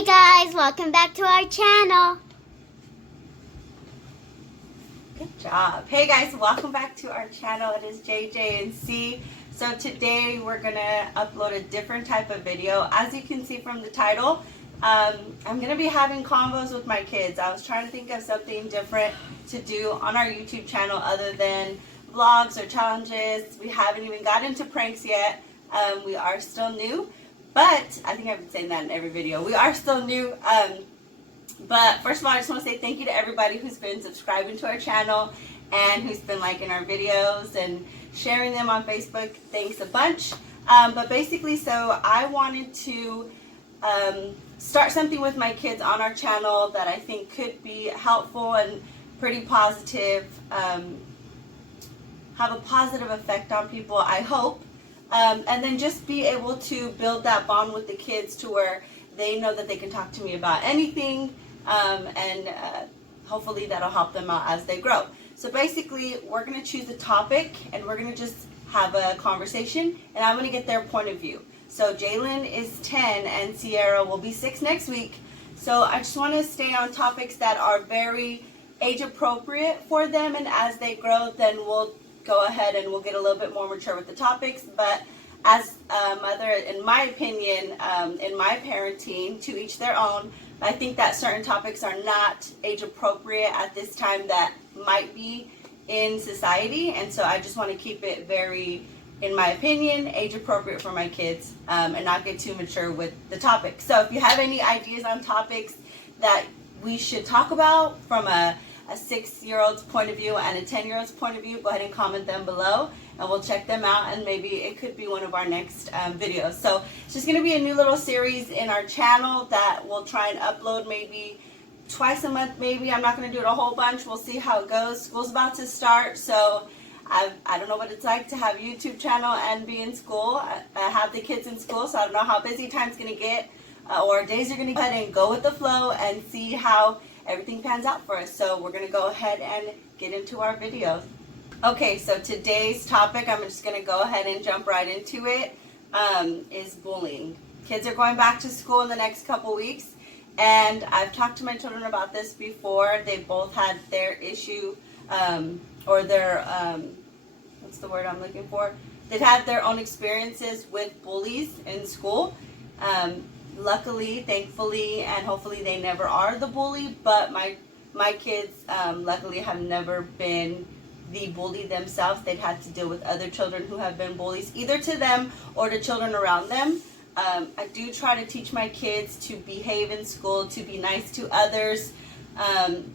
Hi guys, welcome back to our channel. Good job. Hey guys, welcome back to our channel. It is Jae Cee. So today we're gonna upload a different type of video. As you can see from the title, I'm gonna be having convos with my kids. I was trying to think of something different to do on our YouTube channel other than vlogs or challenges. We haven't even got into pranks yet. We are still new, but I think I've been saying that in every video. We are still new. But first of all, I just want to say thank you to everybody who's been subscribing to our channel and who's been liking our videos and sharing them on Facebook. Thanks a bunch. But basically, so I wanted to start something with my kids on our channel that I think could be helpful and pretty positive, have a positive effect on people, I hope. And then just be able to build that bond with the kids to where they know that they can talk to me about anything, and hopefully that'll help them out as they grow. So basically, we're going to choose a topic and we're going to just have a conversation, and I'm going to get their point of view. So Jalen is 10 and Sierra will be 6 next week. So I just want to stay on topics that are very age appropriate for them, and as they grow, then we'll go ahead and we'll get a little bit more mature with the topics. But as a mother, in my opinion, in my parenting, to each their own, I think that certain topics are not age appropriate at this time that might be in society. And so I just want to keep it very, in my opinion, age appropriate for my kids, and not get too mature with the topic. So if you have any ideas on topics that we should talk about from a 6-year-old's point of view and a 10-year-old's point of view, go ahead and comment them below and we'll check them out, and maybe it could be one of our next videos. So it's just going to be a new little series in our channel that we'll try and upload maybe twice a month. Maybe I'm not going to do it a whole bunch. We'll see how it goes. School's about to start, so I don't know what it's like to have a YouTube channel and be in school. I have the kids in school, so I don't know how busy time's going to get, or days are going to go ahead and go with the flow and see how everything pans out for us. So we're going to go ahead and get into our videos. Okay, so today's topic, I'm just going to go ahead and jump right into it, is bullying. Kids are going back to school in the next couple weeks, and I've talked to my children about this before. They both had their issue, or their, what's the word I'm looking for? They've had their own experiences with bullies in school. Luckily, thankfully, and hopefully they never are the bully, but my kids luckily have never been the bully themselves. They've had to deal with other children who have been bullies, either to them or to children around them. I do try to teach my kids to behave in school, to be nice to others,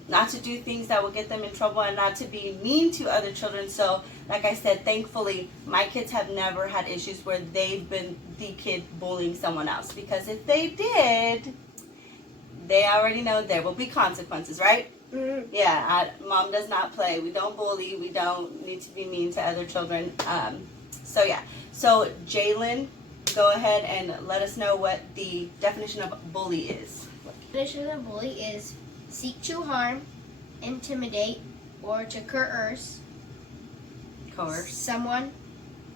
not to do things that will get them in trouble, and not to be mean to other children. So like I said, thankfully my kids have never had issues where they've been the kid bullying someone else, because if they did, they already know there will be consequences, right? Mm-hmm. Yeah, mom does not play. We don't bully. We don't need to be mean to other children. So yeah, so Jalen, go ahead and let us know what the definition of bully is. The definition of bully is seek to harm, intimidate, or to coerce someone,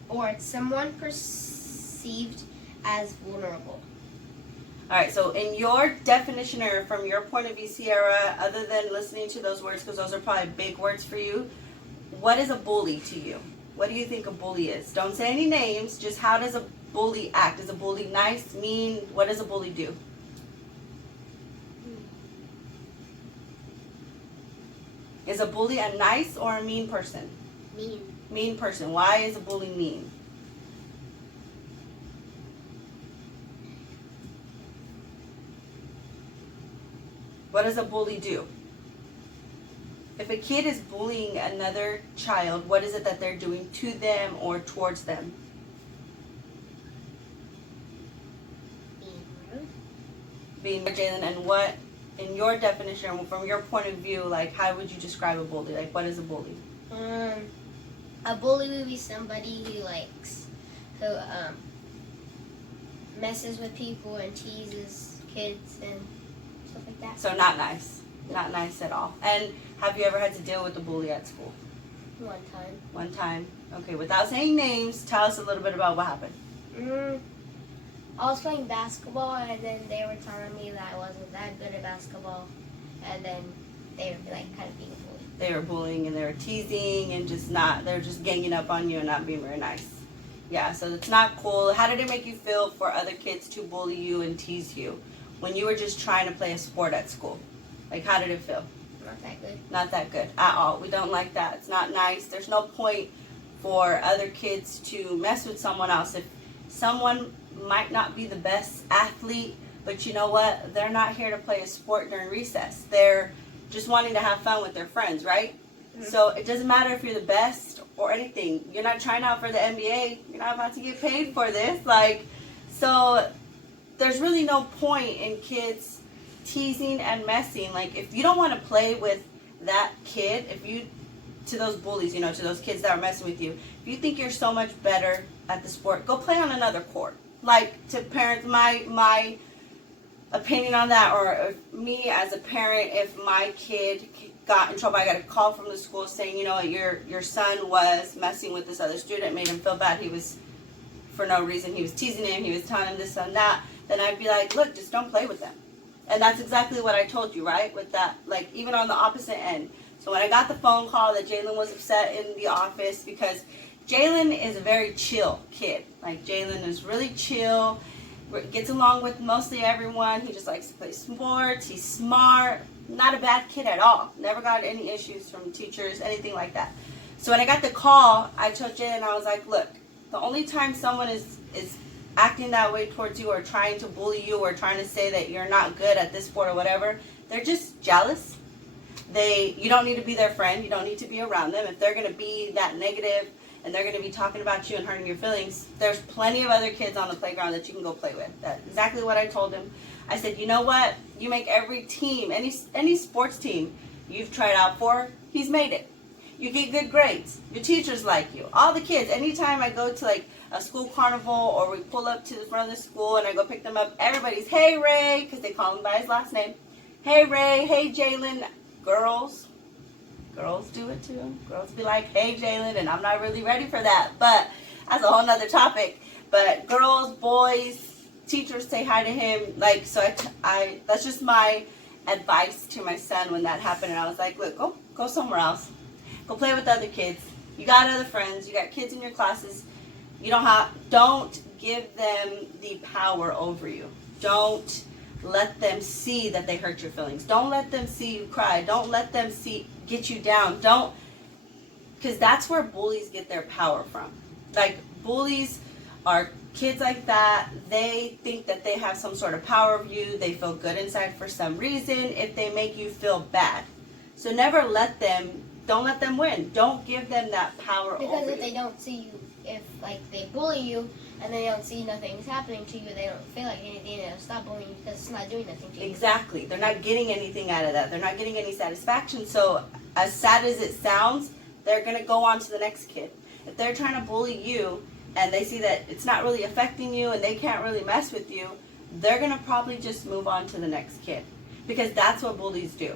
or someone perceived as vulnerable. All right, so in your definition, or from your point of view, Sierra, other than listening to those words, because those are probably big words for you, what is a bully to you? What do you think a bully is? Don't say any names, just how does a bully act? Is a bully nice, mean? What does a bully do? Is a bully a nice or a mean person? Mean. Mean person. Why is a bully mean? What does a bully do? If a kid is bullying another child, what is it that they're doing to them or towards them? Being rude. Jalen, and what, in your definition, from your point of view, like, how would you describe a bully? Like, what is a bully? A bully would be somebody who messes with people and teases kids and stuff like that. So not nice. Not nice at all. And have you ever had to deal with a bully at school? One time. One time. Okay, without saying names, tell us a little bit about what happened. I was playing basketball, and then they were telling me that I wasn't that good at basketball, and then they were like kind of being bullied. They were bullying and they were teasing and they're just ganging up on you and not being very nice. Yeah, so it's not cool. How did it make you feel for other kids to bully you and tease you when you were just trying to play a sport at school? Like, how did it feel? Not that good. Not that good at all. We don't like that. It's not nice. There's no point for other kids to mess with someone else. If someone might not be the best athlete, but you know what? They're not here to play a sport during recess. They're just wanting to have fun with their friends, right? Mm-hmm. So it doesn't matter if you're the best or anything. You're not trying out for the NBA. You're not about to get paid for this. So there's really no point in kids teasing and messing. Like, if you don't want to play with that kid, to those bullies, to those kids that are messing with you, if you think you're so much better at the sport, go play on another court. Like, to parents, my opinion on that, or me as a parent, if my kid got in trouble, I got a call from the school saying, your son was messing with this other student, made him feel bad, he was, for no reason, he was teasing him, he was telling him this and that, then I'd be like, look, just don't play with them. And that's exactly what I told you, right? With that, like, even on the opposite end. So when I got the phone call that Jalen was upset in the office, because Jalen is a very chill kid. Like, Jalen is really chill, gets along with mostly everyone. He just likes to play sports. He's smart. Not a bad kid at all. Never got any issues from teachers, anything like that. So when I got the call, I told Jalen, I was like, look, the only time someone is acting that way towards you or trying to bully you or trying to say that you're not good at this sport or whatever, they're just jealous. You don't need to be their friend. You don't need to be around them. If they're going to be that negative and they're going to be talking about you and hurting your feelings, there's plenty of other kids on the playground that you can go play with. That's exactly what I told him. I said, you know what? You make every team, any sports team you've tried out for, he's made it. You get good grades. Your teachers like you. All the kids, anytime I go to like a school carnival or we pull up to the front of the school and I go pick them up, everybody's, hey Ray, because they call him by his last name. Hey Ray, hey Jalen. Girls do it too. Girls be like, hey Jalen, and I'm not really ready for that, but that's a whole nother topic. But girls, boys, teachers say hi to him. Like, so I that's just my advice to my son when that happened. And I was like, look, go somewhere else. Go play with other kids. You got other friends. You got kids in your classes. Don't give them the power over you. Don't let them see that they hurt your feelings. Don't let them see you cry. Don't let them get you down. Because that's where bullies get their power from. Like, bullies are kids like that. They think that they have some sort of power over you. They feel good inside for some reason if they make you feel bad. So don't let them win. Don't give them that power over you. Because if they don't see you, if like they bully you and they don't see nothing's happening to you, they don't feel like anything, they'll stop bullying you because it's not doing nothing to you. Exactly. They're not getting anything out of that. They're not getting any satisfaction. So as sad as it sounds, they're going to go on to the next kid. If they're trying to bully you and they see that it's not really affecting you and they can't really mess with you, they're going to probably just move on to the next kid. Because that's what bullies do.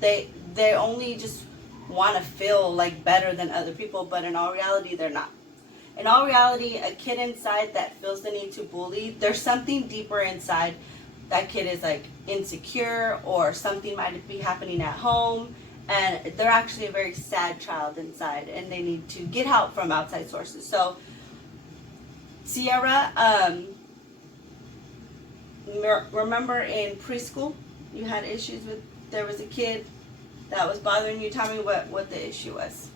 They only just want to feel like better than other people, but in all reality, they're not. In all reality, a kid inside that feels the need to bully, there's something deeper inside. That kid is like insecure, or something might be happening at home, and they're actually a very sad child inside, and they need to get help from outside sources. So, Sierra, remember in preschool, you had issues with, there was a kid that was bothering you. Tell me what the issue was.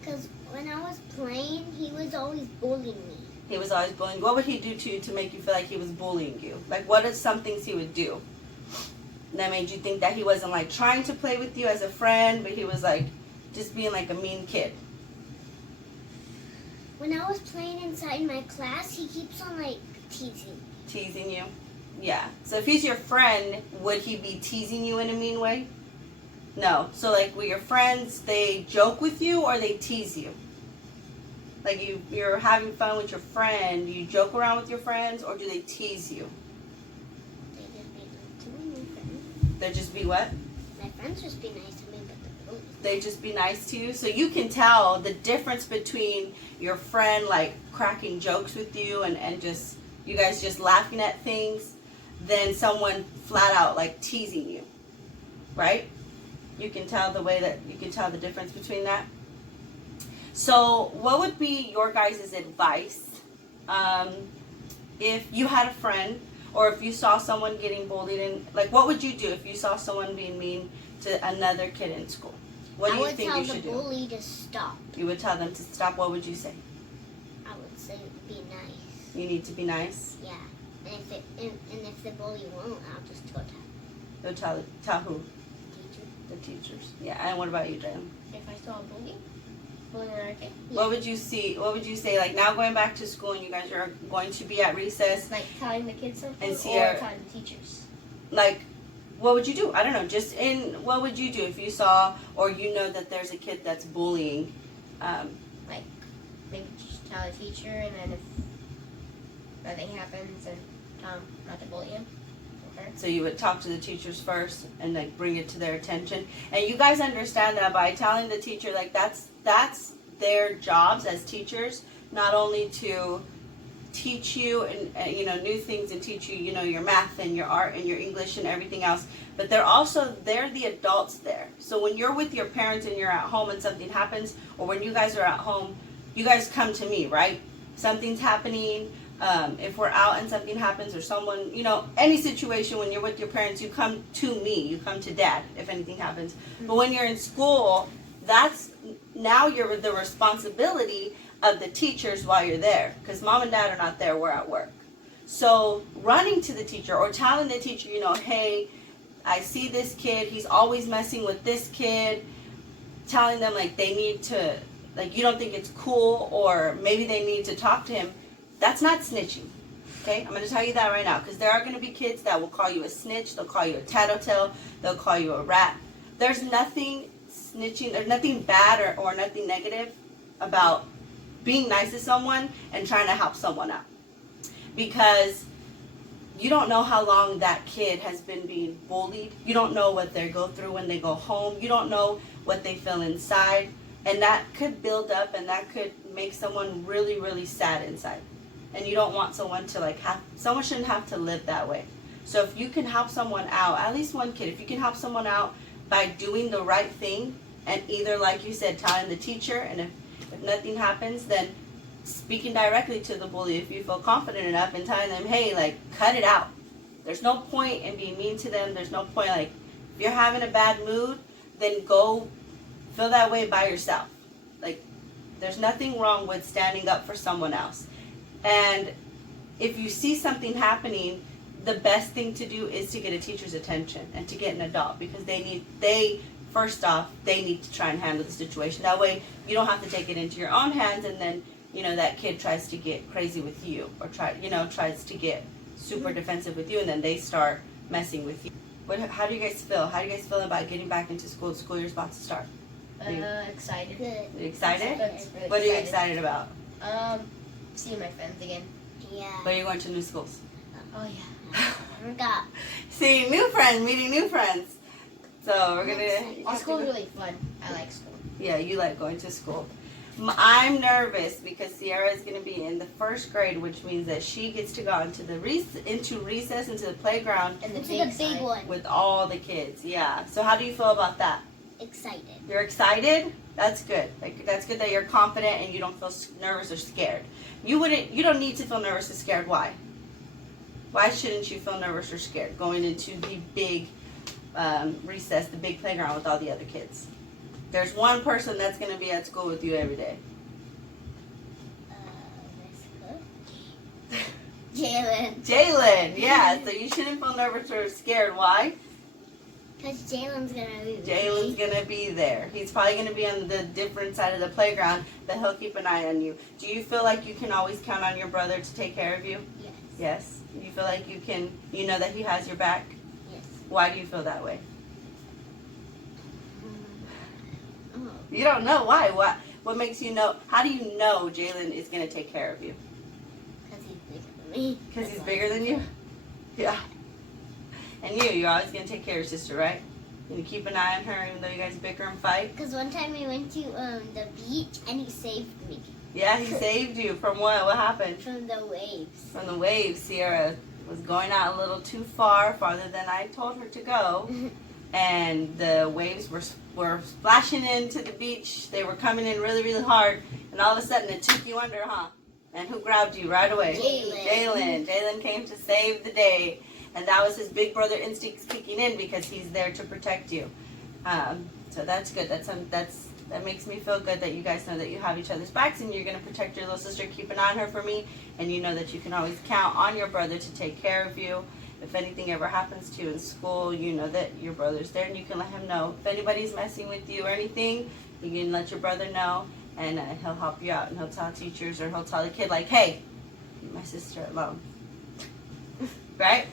Because when I was playing, he was always bullying me. He was always bullying. What would he do to you to make you feel like he was bullying you? Like, what are some things he would do that made you think that he wasn't like trying to play with you as a friend, but he was like just being like a mean kid? When I was playing inside my class, he keeps on like teasing. Teasing you? Yeah. So if he's your friend, would he be teasing you in a mean way? No. So like with your friends, they joke with you or they tease you? Like you're having fun with your friend, you joke around with your friends, or do they tease you? They just be nice to me, my friends. They just be what? My friends just be nice to me, but the bullies. They just be nice to you? So you can tell the difference between your friend like cracking jokes with you and just you guys just laughing at things, than someone flat out like teasing you, right? You can tell the difference between that. So what would be your guys' advice if you had a friend, or if you saw someone getting bullied, and like, what would you do if you saw someone being mean to another kid in school? What do you think you should do? I would tell the bully to stop. You would tell them to stop. What would you say? I would say be nice. You need to be nice. Yeah. And if the bully won't, I'll just go tell. You'll tell who? Teacher. The teachers. Yeah. And what about you, Jalen? If I saw a bullying another kid. What would you see? What would you say? Like, now going back to school and you guys are going to be at recess. Like telling the kids something, And see or our- telling the teachers. Like, what would you do? I don't know. What would you do if you saw, or you know that there's a kid that's bullying? Maybe just tell the teacher, and then if nothing happens, and tell them not to bully him. Okay. So you would talk to the teachers first and like bring it to their attention. And you guys understand that by telling the teacher, like, that's their jobs as teachers, not only to teach you and you know, new things, and teach you, you know, your math and your art and your English and everything else, but they're the adults there. So when you're with your parents and you're at home and something happens, or when you guys are at home, you guys come to me, right? Something's happening. If we're out and something happens, or someone, you know, any situation, when you're with your parents, you come to me, you come to dad if anything happens. But when you're in school, now you're the responsibility of the teachers while you're there, because mom and dad are not there, we're at work. So running to the teacher or telling the teacher, you know, hey, I see this kid, he's always messing with this kid, telling them like they need to, like, you don't think it's cool, or maybe they need to talk to him. That's not snitching. Okay, I'm going to tell you that right now, because there are going to be kids that will call you a snitch, they'll call you a tattletale, they'll call you a rat. There's nothing snitching, there's nothing bad or nothing negative about being nice to someone and trying to help someone out, because you don't know how long that kid has been being bullied. You don't know what they go through when they go home. You don't know what they feel inside, and that could build up, and that could make someone really, really sad inside. And you don't want someone to someone shouldn't have to live that way. So if you can help someone out, at least one kid, if you can help someone out by doing the right thing, and either, like you said, telling the teacher, and if nothing happens, then speaking directly to the bully if you feel confident enough, and telling them, hey, like, cut it out. There's no point in being mean to them. There's no point, like, if you're having a bad mood, then go feel that way by yourself. Like, there's nothing wrong with standing up for someone else. And if you see something happening, the best thing to do is to get a teacher's attention and to get an adult, because first off, they need to try and handle the situation. That way, you don't have to take it into your own hands, and then, you know, that kid tries to get crazy with you, or tries to get super defensive with you, and then they start messing with you. How do you guys feel? How do you guys feel about getting back into school? The school year's about to start. Excited. Good. Are you excited? Really What are you excited about? Seeing my friends again. Yeah. But you're going to new schools. Oh yeah. I forgot. Seeing new friends, meeting new friends. So we're gonna. School's really fun. I like school. Yeah, you like going to school. I'm nervous because Sierra is going to be in the first grade, which means that she gets to go into recess, into the playground, And the It's big, the big side. one. with all the kids. Yeah. So how do you feel about that? Excited. You're excited? That's good. Like, that's good that you're confident and you don't feel nervous or scared. You don't need to feel nervous or scared. Why? Why shouldn't you feel nervous or scared going into the big recess, the big playground with all the other kids? There's one person that's going to be at school with you every day. Jalen. Jalen, yeah. So you shouldn't feel nervous or scared. Why? Because Jalen's gonna be with Jalen's me. gonna be there. He's probably gonna be on the different side of the playground, but he'll keep an eye on you. Do you feel like you can always count on your brother to take care of you? Yes. Yes. You feel like you know that he has your back? Yes. Why do you feel that way? Oh. You don't know why. What makes you know? How do you know Jalen is gonna take care of you? Because he's bigger than me. Because he's bigger than you? Yeah. And you're always gonna take care of your sister, right? And you keep an eye on her even though you guys bicker and fight? Because one time we went to the beach and he saved me. Yeah, he saved you from what? What happened? From the waves. From the waves. Sierra was going out a little too far, farther than I told her to go. And the waves were splashing into the beach. They were coming in really, really hard. And all of a sudden it took you under, huh? And who grabbed you right away? Jalen. Jalen came to save the day. And that was his big brother instincts kicking in because he's there to protect you. So that's good. That makes me feel good that you guys know that you have each other's backs and you're going to protect your little sister, keep an eye on her for me. And you know that you can always count on your brother to take care of you. If anything ever happens to you in school, you know that your brother's there and you can let him know. If anybody's messing with you or anything, you can let your brother know and he'll help you out and he'll tell teachers or he'll tell the kid like, hey, leave my sister alone. Right?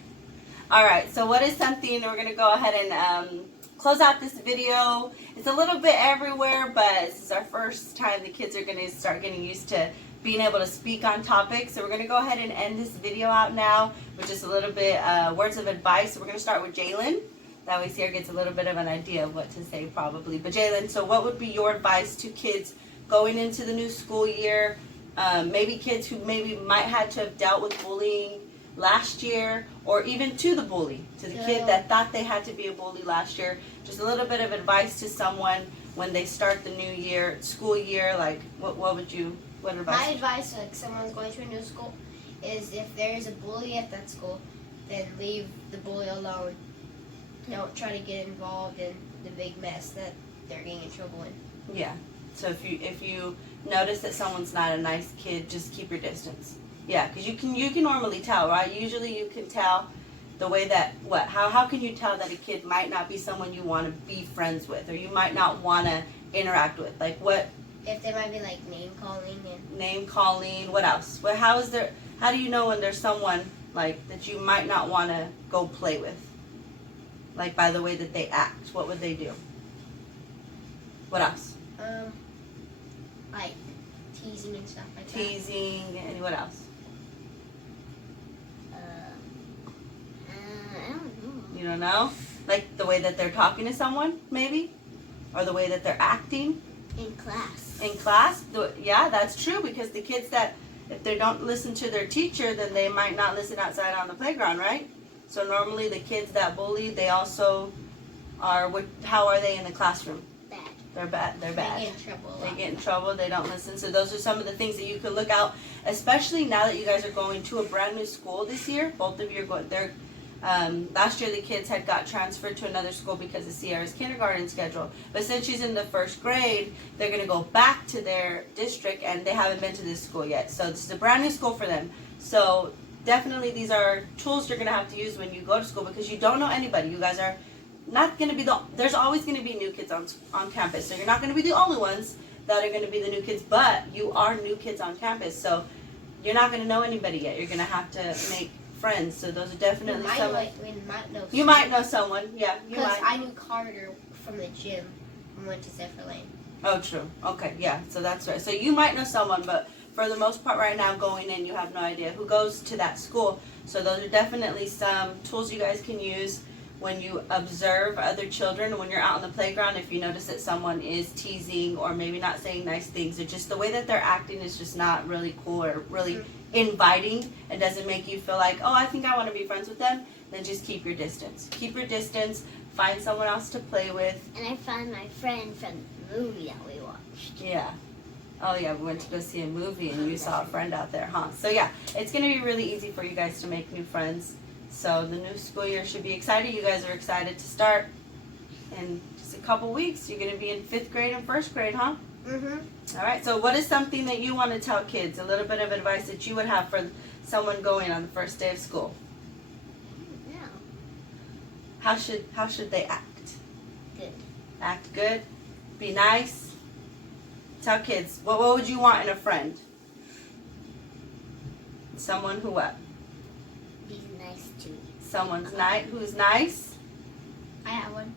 All right, so what is something, we're going to go ahead and close out this video. It's a little bit everywhere, but this is our first time the kids are going to start getting used to being able to speak on topics. So we're going to go ahead and end this video out now with just a little bit words of advice. So we're going to start with Jalen. That way Sierra gets a little bit of an idea of what to say probably. But Jalen, so what would be your advice to kids going into the new school year? Maybe kids who maybe might had to have dealt with bullying last year, or even to the bully, to the kid that thought they had to be a bully last year. Just a little bit of advice to someone when they start the new year, school year. Like, what advice? My advice, like someone's going to a new school, is if there is a bully at that school, then leave the bully alone. Don't try to get involved in the big mess that they're getting in trouble in. Yeah. So if you notice that someone's not a nice kid, just keep your distance. Yeah, because you can normally tell, right? Usually you can tell the way that, how can you tell that a kid might not be someone you want to be friends with, or you might not want to interact with? Like what? If they might be like name calling, what else? How do you know when there's someone like that you might not want to go play with? Like by the way that they act, what would they do? What else? Like teasing and stuff like that. Teasing, and what else? I don't know. You don't know? Like the way that they're talking to someone, maybe? Or the way that they're acting? In class. In class? Yeah, that's true, because the kids that, if they don't listen to their teacher, then they might not listen outside on the playground, right? So normally the kids that bully, they also are, how are they in the classroom? Bad. They're bad. They're bad. They get in trouble. They get in trouble. They don't listen. So those are some of the things that you can look out, especially now that you guys are going to a brand new school this year. Both of you are going there. Last year the kids had got transferred to another school because of Sierra's kindergarten schedule. But since she's in the first grade, they're going to go back to their district, and they haven't been to this school yet. So this is a brand new school for them. So definitely these are tools you're going to have to use when you go to school, because you don't know anybody. You guys are not going to be there's always going to be new kids on campus. So you're not going to be the only ones that are going to be the new kids, but you are new kids on campus. So you're not going to know anybody yet. You're going to have to make friends. So those are definitely some. You might know someone. Yeah, you might. Because I knew Carter from the gym and went to Zephyr Lane. Oh, true. Okay, yeah. So that's right. So you might know someone, but for the most part right now going in, you have no idea who goes to that school. So those are definitely some tools you guys can use when you observe other children, when you're out on the playground. If you notice that someone is teasing or maybe not saying nice things, or just the way that they're acting is just not really cool or really inviting, and doesn't make you feel like, oh, I think I want to be friends with them, then just keep your distance. Keep your distance. Find someone else to play with. And I found my friend from the movie that we watched. Yeah. Oh yeah, we went to go see a movie and you saw a friend out there, huh? So yeah, it's going to be really easy for you guys to make new friends. So the new school year should be exciting. You guys are excited to start in just a couple weeks. You're going to be in 5th grade and 1st grade, huh? Mm-hmm. All right, so what is something that you want to tell kids, a little bit of advice that you would have for someone going on the first day of school? No. How should they act? Good. Act good? Be nice? Tell kids, what would you want in a friend? Someone who what? Be nice to me. Someone's nice, who's nice? I have one.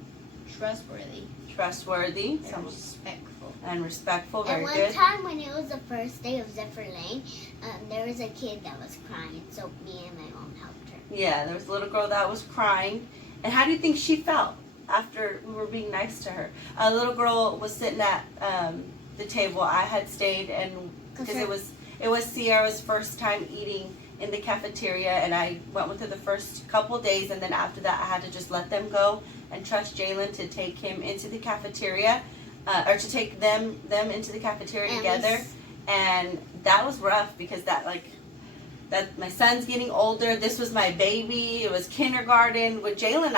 Trustworthy. Trustworthy. And respectful. And respectful, And very one good. time when it was the first day of Zephyr Lane, there was a kid that was crying, so me and my mom helped her. Yeah, there was a little girl that was crying. And how do you think she felt after we were being nice to her? A little girl was sitting at the table. I had stayed, and because it was Sierra's first time eating in the cafeteria, and I went with her the first couple days, and then after that I had to just let them go and trust Jalen to take him into the cafeteria, or to take them into the cafeteria together. And that was rough because that my son's getting older. This was my baby. It was kindergarten. With Jalen,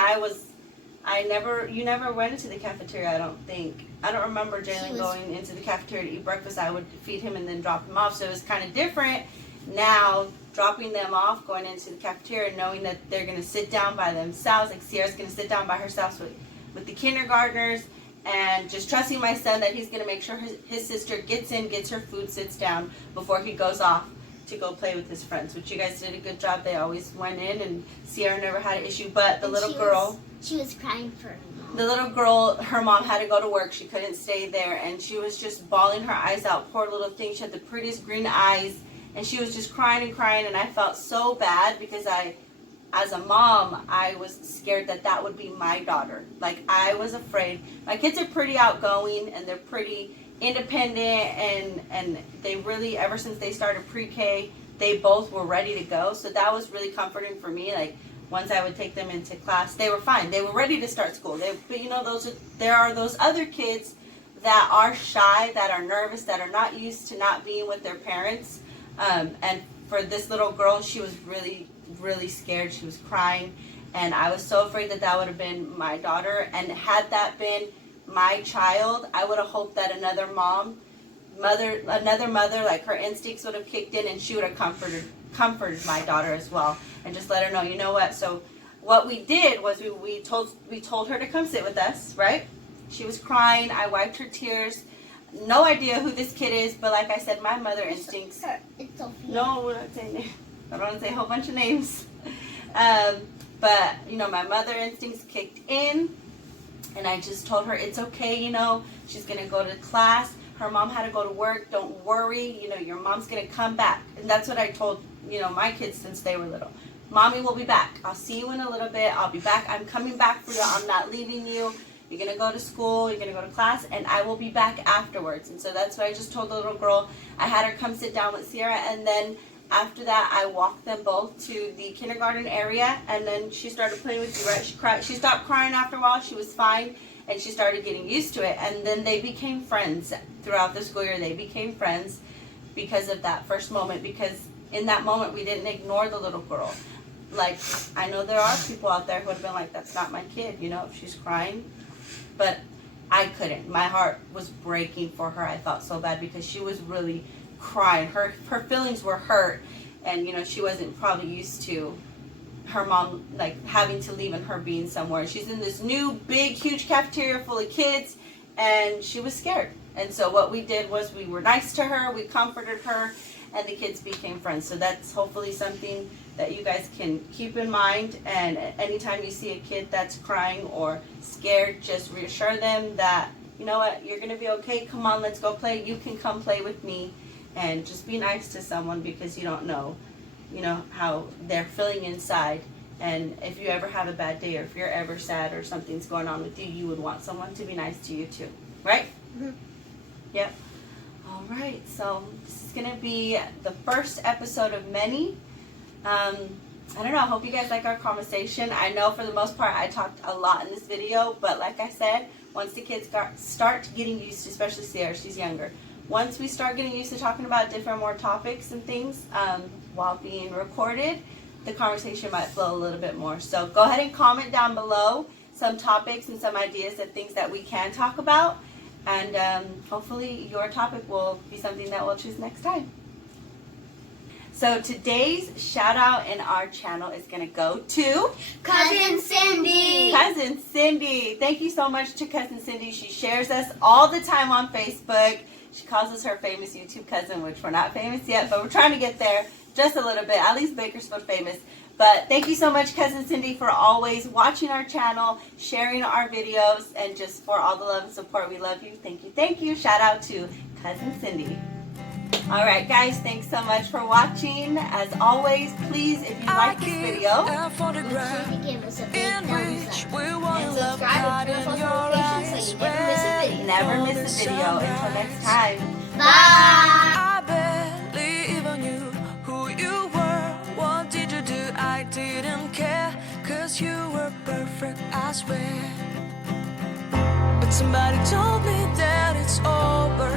you never went into the cafeteria, I don't think. I don't remember Jalen going into the cafeteria to eat breakfast. I would feed him and then drop him off. So it was kind of different now, dropping them off, going into the cafeteria, knowing that they're going to sit down by themselves. Like Sierra's going to sit down by herself with the kindergartners, and just trusting my son that he's going to make sure his sister gets in, gets her food, sits down before he goes off to go play with his friends, which you guys did a good job. They always went in, and Sierra never had an issue. But the little girl... She was crying for her mom. The little girl, her mom had to go to work. She couldn't stay there, and she was just bawling her eyes out. Poor little thing. She had the prettiest green eyes, and she was just crying and crying, and I felt so bad because as a mom, I was scared that would be my daughter. Like, I was afraid. My kids are pretty outgoing, and they're pretty independent, and they really, ever since they started pre-K, they both were ready to go. So that was really comforting for me. Like, once I would take them into class, they were fine. They were ready to start school. But you know, there are those other kids that are shy, that are nervous, that are not used to not being with their parents. And for this little girl, she was really, really scared. She was crying, and I was so afraid that would have been my daughter. And had that been my child, I would have hoped that another mother, like her instincts would have kicked in, and she would have comforted my daughter as well, and just let her know, you know what. So what we did was we told her to come sit with us, right? She was crying. I wiped her tears. No idea who this kid is, but like I said, my mother instincts. It's Sophia. No, we're not saying names. I don't want to say a whole bunch of names. But you know, my mother instincts kicked in, and I just told her it's okay. You know, she's gonna go to class. Her mom had to go to work. Don't worry. You know, your mom's going to come back. And that's what I told, you know, my kids since they were little. Mommy will be back. I'll see you in a little bit. I'll be back. I'm coming back for you. I'm not leaving you. You're going to go to school. You're going to go to class. And I will be back afterwards. And so that's what I just told the little girl. I had her come sit down with Sierra. And then after that, I walked them both to the kindergarten area. And then she started playing with you, right? She cried. She stopped crying after a while. She was fine. And she started getting used to it. And then they became friends throughout the school year. They became friends because of that first moment. Because in that moment, we didn't ignore the little girl. Like, I know there are people out there who would have been like, that's not my kid, you know, if she's crying. But I couldn't. My heart was breaking for her. I felt so bad because she was really crying. Her feelings were hurt. And, you know, she wasn't probably used to her mom, like, having to leave and her being somewhere. She's in this new, big, huge cafeteria full of kids, and she was scared. And so what we did was we were nice to her, we comforted her, and the kids became friends. So that's hopefully something that you guys can keep in mind. And anytime you see a kid that's crying or scared, just reassure them that, you know what, you're going to be okay. Come on, let's go play. You can come play with me. And just be nice to someone because you don't know, you know, how they're feeling inside. And if you ever have a bad day, or if you're ever sad or something's going on with you, you would want someone to be nice to you too, right? Mm-hmm. Yep. All right, so this is gonna be the first episode of many. I don't know, I hope you guys like our conversation. I know for the most part I talked a lot in this video, but like I said, once the kids start getting used to, especially Sierra, she's younger, once we start getting used to talking about different more topics and things while being recorded, the conversation might flow a little bit more. So go ahead and comment down below some topics and some ideas of things that we can talk about. And hopefully your topic will be something that we'll choose next time. So today's shout out in our channel is going to go to Cousin Cindy. Cousin Cindy. Thank you so much to Cousin Cindy. She shares us all the time on Facebook. She calls us her famous YouTube cousin, which we're not famous yet, but we're trying to get there just a little bit, at least Bakersfield famous. But thank you so much, Cousin Cindy, for always watching our channel, sharing our videos, and just for all the love and support. We love you. Thank you. Thank you. Shout out to Cousin Cindy. All right, guys, thanks so much for watching. As always, please, if you like this video, Make sure to give us a big thumbs up. And subscribe and turn on notifications so you never miss a video. never miss a video. Until next time. Bye. I barely even knew who you were. What did you do? I didn't care, 'cause you were perfect, I swear. But somebody told me that it's over.